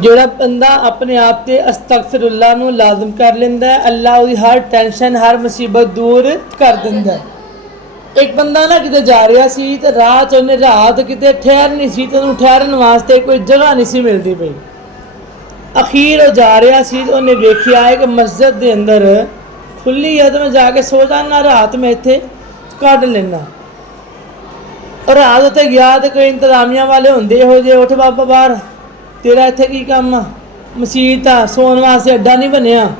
ਜਿਹੜਾ ਬੰਦਾ ਆਪਣੇ ਆਪ ਤੇ ਅਸਤਗਫਿरुल्लाह ਨੂੰ ਲਾਜ਼ਮ ਕਰ ਲੈਂਦਾ ਹੈ, ਅੱਲਾ ਉਹਦੀ ਹਰ ਟੈਨਸ਼ਨ ਹਰ ਮੁਸੀਬਤ ਦੂਰ ਕਰ ਦਿੰਦਾ ਹੈ। ਇੱਕ ਬੰਦਾ ਨਾ ਕਿਤੇ ਜਾ ਰਿਹਾ ਸੀ ਤੇ ਰਾਹ 'ਚ ਉਹਨੇ ਰਾਤ ਕਿਤੇ ਠਹਿਰਨੀ ਸੀ ਤੇ ਉਹਨੂੰ ਠਹਿਰਨ ਵਾਸਤੇ ਕੋਈ ਜਗ੍ਹਾ ਨਹੀਂ ਸੀ ਮਿਲਦੀ ਪਈ। ਅਖੀਰ ਉਹ ਜਾ ਰਿਹਾ ਸੀ ਤੇ ਉਹਨੇ ਵੇਖਿਆ ਹੈ ਕਿ ਮਸਜਿਦ ਦੇ ਅੰਦਰ ਖੁੱਲੀ ਹੈ, ਤੇ ਮੈਂ ਜਾ ਕੇ ਸੋ ਜਾਣਾ, ਰਾਤ ਮੈਂ ਇੱਥੇ ਕੱਢ ਲੈਣਾ। ਰਾਤ ਉੱਤੇ ਗਿਆ ਤੇ ਕੋਈ ਇੰਤਜ਼ਾਮੀਆਂ ਵਾਲੇ ਹੁੰਦੇ ਇਹੋ ਜਿਹੇ, ਉੱਠ ਬਾਬਾ ਬਾਹਰ, ਤੇਰਾ ਇੱਥੇ ਕੀ ਕੰਮ ਆ? ਮਸਜਿਦ ਆ, ਸੌਣ ਵਾਸਤੇ ਅੱਡਾ ਨਹੀਂ ਬਣਿਆ।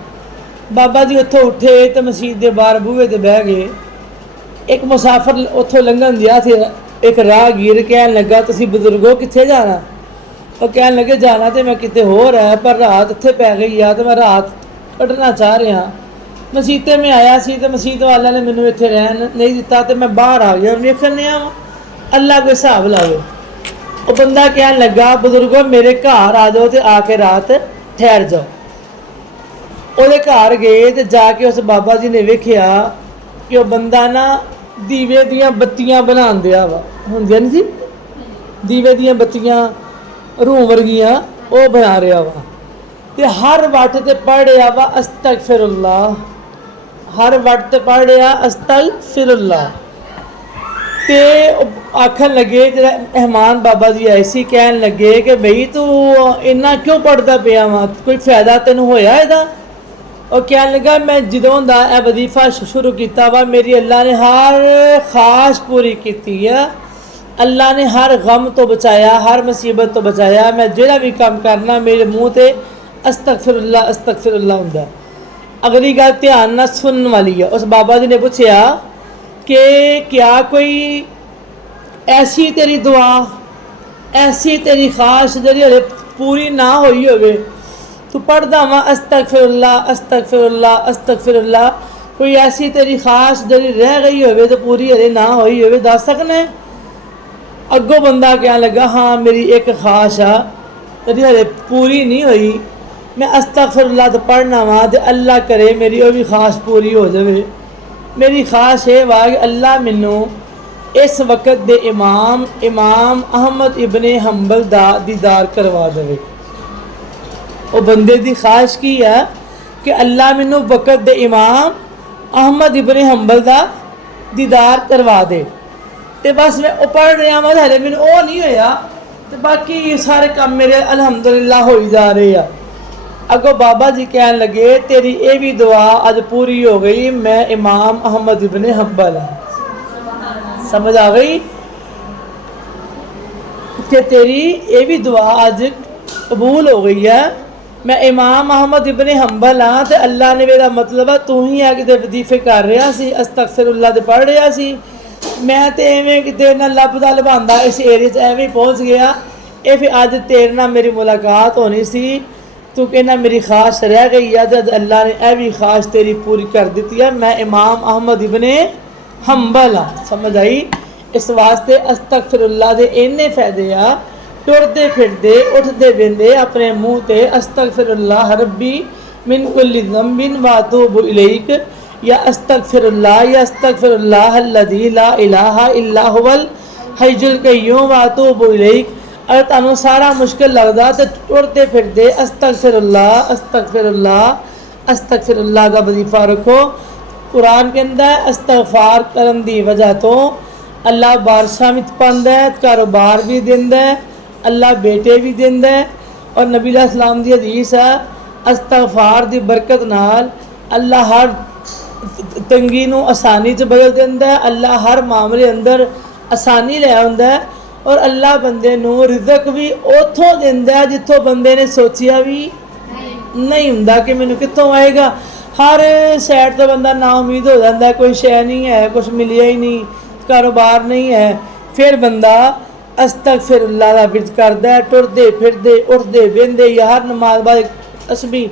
ਬਾਬਾ ਜੀ ਉੱਥੋਂ ਉੱਠੇ ਤੇ ਮਸਜਿਦ ਦੇ ਬਾਹਰ ਬੂਹੇ 'ਤੇ ਬਹਿ ਗਏ। ਇੱਕ ਮੁਸਾਫਰ ਉੱਥੋਂ ਲੰਘਣ ਦਿਆ ਸੀ, ਇੱਕ ਰਾਹਗੀਰ ਕਹਿਣ ਲੱਗਾ, ਤੁਸੀਂ ਬਜ਼ੁਰਗੋ ਕਿੱਥੇ ਜਾਣਾ? ਉਹ ਕਹਿਣ ਲੱਗੇ, ਜਾਣਾ ਤੇ ਮੈਂ ਕਿਤੇ ਹੋਰ ਹੈ, ਪਰ ਰਾਤ ਇੱਥੇ ਪੈ ਗਈ ਆ ਤੇ ਮੈਂ ਰਾਤ ਕੱਢਣਾ ਚਾਹ ਰਿਹਾ। ਮਸਜਿਦ 'ਤੇ ਮੈਂ ਆਇਆ ਸੀ ਤੇ ਮਸਜਿਦ ਵਾਲਿਆਂ ਨੇ ਮੈਨੂੰ ਇੱਥੇ ਰਹਿਣ ਨਹੀਂ ਦਿੱਤਾ ਤੇ ਮੈਂ ਬਾਹਰ ਆ ਗਿਆ। ਵੇਖਣ ਆ ਅੱਲਾ ਕੋਈ ਹਿਸਾਬ ਲਾਵੇ। ਉਹ ਬੰਦਾ ਕਹਿਣ ਲੱਗਾ, ਬਜ਼ੁਰਗੋ ਮੇਰੇ ਘਰ ਆ ਜਾਓ ਤੇ ਆ ਕੇ ਰਾਤ ਠਹਿਰ ਜਾਓ। ਉਹਦੇ ਘਰ ਗਏ ਤੇ ਜਾ ਕੇ ਉਸ ਬਾਬਾ ਜੀ ਨੇ ਵੇਖਿਆ ਕਿ ਉਹ ਬੰਦਾ ਨਾ ਦੀਵੇ ਦੀਆਂ ਬੱਤੀਆਂ ਬਣਾਉਣ ਦਿਆ ਵਾ, ਹੁੰਦੀਆਂ ਨਹੀਂ ਸੀ ਦੀਵੇ ਦੀਆਂ ਬੱਤੀਆਂ ਰੂਹ ਵਰਗੀਆਂ, ਉਹ ਬਣਾ ਰਿਹਾ ਵਾ। ਤੇ ਹਰ ਵੱਟ ਤੇ ਪੜ੍ਹ ਰਿਹਾ ਵਾ ਅਸਤਗਫਿरुल्लाह, ਹਰ ਵੱਟ ਤੇ ਪੜ੍ਹ ਰਿਹਾ ਅਸਤਗਫਿरुल्लाह। ਤੇ ਆਖਣ ਲੱਗੇ, ਜਿਹੜਾ ਮਹਿਮਾਨ ਬਾਬਾ ਜੀ ਆਏ ਸੀ, ਕਹਿਣ ਲੱਗੇ ਕਿ ਬਈ ਤੂੰ ਇੰਨਾ ਕਿਉਂ ਪੜ੍ਹਦਾ ਪਿਆ ਵਾ, ਕੋਈ ਫਾਇਦਾ ਤੈਨੂੰ ਹੋਇਆ ਇਹਦਾ? ਉਹ ਕਹਿਣ ਲੱਗਾ, ਮੈਂ ਜਦੋਂ ਦਾ ਇਹ ਵਜ਼ੀਫਾ ਸ਼ੁਰੂ ਕੀਤਾ ਵਾ, ਮੇਰੀ ਅੱਲਾ ਨੇ ਹਰ ਖਾਸ਼ ਪੂਰੀ ਕੀਤੀ ਆ। ਅੱਲਾ ਨੇ ਹਰ ਗਮ ਤੋਂ ਬਚਾਇਆ, ਹਰ ਮੁਸੀਬਤ ਤੋਂ ਬਚਾਇਆ। ਮੈਂ ਜਿਹੜਾ ਵੀ ਕੰਮ ਕਰਨਾ ਮੇਰੇ ਮੂੰਹ ਤੇ ਅਸਤਗਫਿरुल्लाह ਅਸਤਗਫਿरुल्लाह ਹੁੰਦਾ। ਅਗਲੀ ਗੱਲ ਧਿਆਨ ਨਾਲ ਸੁਣਨ ਵਾਲੀ ਹੈ। ਉਸ ਬਾਬਾ ਜੀ ਨੇ ਪੁੱਛਿਆ ਕਿ ਕਿਆ ਕੋਈ ਐਸੀ ਤੇਰੀ ਦੁਆ, ਐਸੀ ਤੇਰੀ ਖਾਸ਼ ਜਿਹੜੀ ਹਲੇ ਪੂਰੀ ਨਾ ਹੋਈ ਹੋਵੇ, ਤੂੰ ਪੜ੍ਹਦਾ ਵਾ ਅਸਤਗਫਿरुल्लाह ਅਸਤਗਫਿरुल्लाह ਅਸਤਗਫਿरुल्लाह, ਕੋਈ ਐਸੀ ਤੇਰੀ ਖਾਸ਼ ਜਿਹੜੀ ਰਹਿ ਗਈ ਹੋਵੇ ਤੇ ਪੂਰੀ ਹਲੇ ਨਾ ਹੋਈ ਹੋਵੇ, ਦੱਸ ਸਕਣਾ? ਅੱਗੋਂ ਬੰਦਾ ਕਹਿਣ ਲੱਗਾ, ਹਾਂ ਮੇਰੀ ਇੱਕ ਖਾਸ਼ ਆ ਜਿਹੜੀ ਹਲੇ ਪੂਰੀ ਨਹੀਂ ਹੋਈ, ਮੈਂ ਅਸਤਗਫਿरुल्लाह ਤਾਂ ਪੜ੍ਹਨਾ ਵਾ ਤੇ ਅੱਲਾ ਕਰੇ ਮੇਰੀ ਉਹ ਵੀ ਖਾਸ਼ ਪੂਰੀ ਹੋ ਜਾਵੇ। ਮੇਰੀ ਖਾਸ਼ ਇਹ ਵਾ ਕਿ ਅੱਲਾ ਮੈਨੂੰ ਇਸ ਵਕਤ ਦੇ ਇਮਾਮ ਅਹਮਦ ਇਬਨ ਹੰਬਲ ਦਾ ਦੀਦਾਰ ਕਰਵਾ ਦੇਵੇ। ਉਹ ਬੰਦੇ ਦੀ ਖਾਸ਼ ਕੀ ਹੈ ਕਿ ਅੱਲਾ ਮੈਨੂੰ ਵਕਤ ਦੇ ਇਮਾਮ ਅਹਮਦ ਇਬਨ ਹੰਬਲ ਦਾ ਦੀਦਾਰ ਕਰਵਾ ਦੇ। ਤੇ ਬਸ ਮੈਂ ਉਹ ਪੜ੍ਹ ਰਿਹਾ ਵਾ, ਹਲੇ ਮੈਨੂੰ ਉਹ ਨਹੀਂ ਹੋਇਆ ਤੇ ਬਾਕੀ ਸਾਰੇ ਕੰਮ ਮੇਰੇ ਅਲਹਮਦੁਲਿल्लाह ਹੋਈ ਜਾ ਰਹੇ ਆ। ਅੱਗੋਂ ਬਾਬਾ ਜੀ ਕਹਿਣ ਲੱਗੇ, ਤੇਰੀ ਇਹ ਵੀ ਦੁਆ ਅੱਜ ਪੂਰੀ ਹੋ ਗਈ, ਮੈਂ ਇਮਾਮ ਅਹਮਦ ਇਬਨ ਹੰਬਲ ਹਾਂ। ਸਮਝ ਆ ਗਈ ਕਿ ਤੇਰੀ ਇਹ ਵੀ ਦੁਆ ਅੱਜ ਕਬੂਲ ਹੋ ਗਈ ਹੈ, मैं इमाम अहमद इबन हंबल हाँ। तो अल्लाह ने मेरा मतलब है तू ही है कि वजीफे कर रहा सी, अस्तगफिरुल्लाह दे पढ़ रहा सी, मैं तो एवें कि ना लभदा लभांदा इस एरिए एवें पहुँच गया। ये फिर अज तेरे नाल मेरी मुलाकात होनी सी, तू कहना मेरी खाश रह गई है, जब अल्लाह ने यह भी खाश तेरी पूरी कर दी है। मैं इमाम अहमद इबन हंबल हाँ। समझ आई? इस वास्ते अस्तगफिरुल्लाह दे इन्ने फायदे आ, टुरदे फिरदे उठदे बेंदे अपने मुँह ते अस्तगफिरुल्लाह रब्बी मिन कुल्लि ज़ंबिन व अतूबु इलैक, या अस्तगफिरुल्लाह अल्लज़ी ला इलाहा इल्ला हुवल हय्युल क़य्यूम व अतूबु इलैक। अगर तुहानू सारा मुश्किल लगदा तो टुरदे फिरदे अस्तगफिरुल्लाह अस्तगफिरुल्लाह अस्तगफिरुल्लाह का वजीफा रखो। कुरान के अंदर इस्तगफार करन दी वजह तो अल्लाह बारिशां विच पांदा है, कारोबार भी दिंदा है, अल्लाह बेटे भी दिंदा है। और नबी सलाम की हदीस है, इस्तगफार की बरकत नाल अल्लाह हर तंगी नूं आसानी च बदल दिंदा है, अल्लाह हर मामले अंदर आसानी लै आउंदा है। और अल्लाह बंदे नूं रिज़क भी उथों दिंदा है जिथों बंदे ने सोचिया भी नहीं हुंदा कि मैनूं कित्थों आएगा। हर साइड तो बंदा ना उम्मीद हो जाता है, कोई शै नहीं है, कुछ मिलिया ही नहीं, कारोबार नहीं है, फिर बंदा अस्तगफिरुल्लाह दा विरद करदा है, टुरदे फिरदे उठदे बेंदे या हर नमाज बाद तस्बीह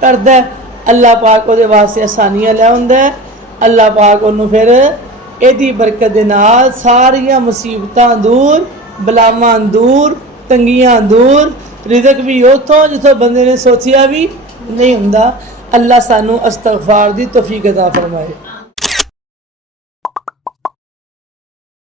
करदा है। अल्लाह पाक उहदे वास्ते आसानियां लै आउंदा है। अल्लाह पाक उहनूं फिर इहदी बरकत दे नाल सारियां मुसीबतां दूर, बलावां दूर, तंगियां दूर, रिज़क भी उथों जिथों बंदे ने सोचिया भी नहीं हुंदा। अल्लाह सानू इस्तगफार दी तौफीक अता फरमाए।